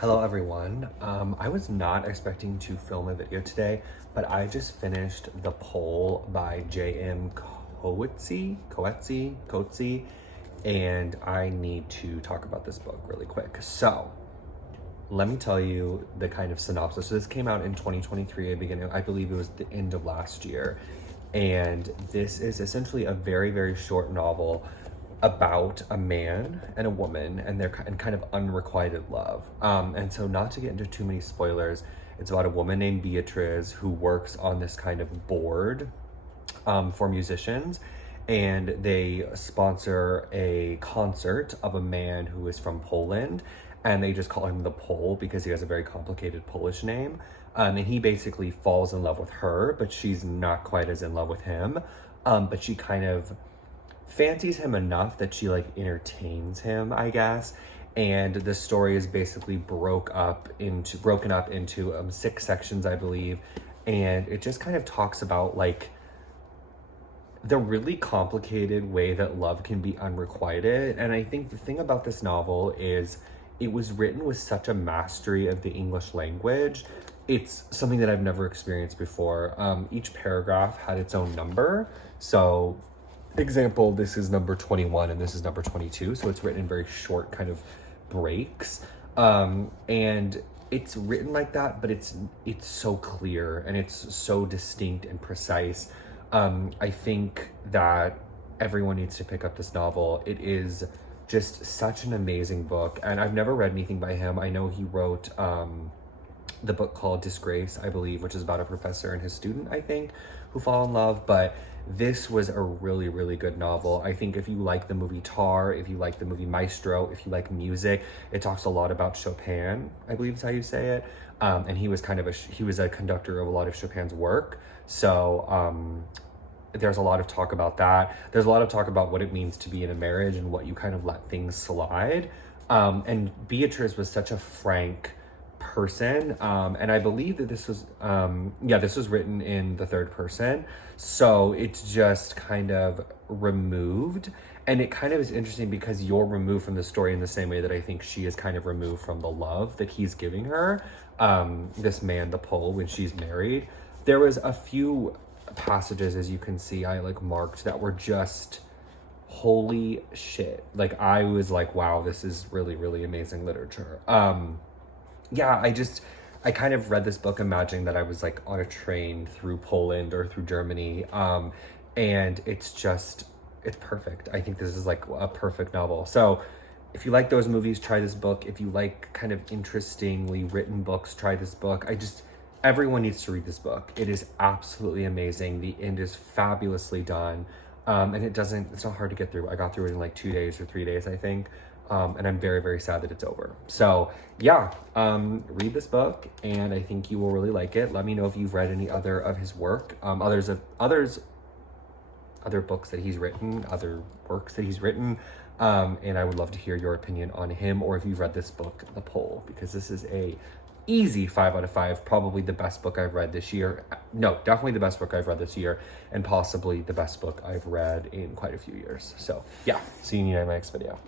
Hello everyone. I was not expecting to film a video today, but I just finished The Pole by J.M. Coetzee, and I need to talk about this book really quick. So, let me tell you the kind of synopsis. So this came out in 2023, I believe it was the end of last year. And this is essentially a very, very short novel about a man and a woman and their kind of unrequited love. And so not to get into too many spoilers, it's about a woman named Beatrice who works on this kind of board for musicians, and they sponsor a concert of a man who is from Poland, and they just call him the Pole because he has a very complicated Polish name. And he basically falls in love with her, but she's not quite as in love with him. But she kind of fancies him enough that she like entertains him, I guess. And the story is basically broken up into 6 sections, I believe. And it just kind of talks about like the really complicated way that love can be unrequited. And I think the thing about this novel is it was written with such a mastery of the English language. It's something that I've never experienced before. Each paragraph had its own number. So, example, this is number 21 and this is number 22. So it's written in very short kind of breaks. And it's written like that, but it's so clear and it's so distinct and precise. I think that everyone needs to pick up this novel. It is just such an amazing book. And I've never read anything by him. I know he wrote the book called Disgrace, I believe, which is about a professor and his student, I think, who fall in love. But this was a really, really good novel. I think if you like the movie TÁR, if you like the movie Maestro, if you like music, it talks a lot about Chopin, I believe is how you say it. And he was he was a conductor of a lot of Chopin's work. So there's a lot of talk about that. There's a lot of talk about what it means to be in a marriage and what you kind of let things slide. And Beatrice was such a frank person, and I believe that this was this was written in the third person, so it's just kind of removed. And it kind of is interesting because you're removed from the story in the same way that I think she is kind of removed from the love that he's giving her, this man, the Pole, when she's married. There was a few passages, as you can see, I like marked, that were just holy shit. Like I was like, wow, this is really, really amazing literature. I kind of read this book imagining that I was like on a train through Poland or through Germany. And it's perfect. I think this is like a perfect novel. So if you like those movies, try this book. If you like kind of interestingly written books, try this book. Everyone needs to read this book. It is absolutely amazing. The end is fabulously done. And it's not hard to get through. I got through it in like 2 days or 3 days, I think. And I'm very, very sad that it's over. So yeah, read this book and I think you will really like it. Let me know if you've read any other of his work, other books that he's written, other works that he's written. And I would love to hear your opinion on him, or if you've read this book, The Pole, because this is a easy 5 out of 5, probably the best book I've read this year. No, definitely the best book I've read this year, and possibly the best book I've read in quite a few years. So yeah, see you in my next video.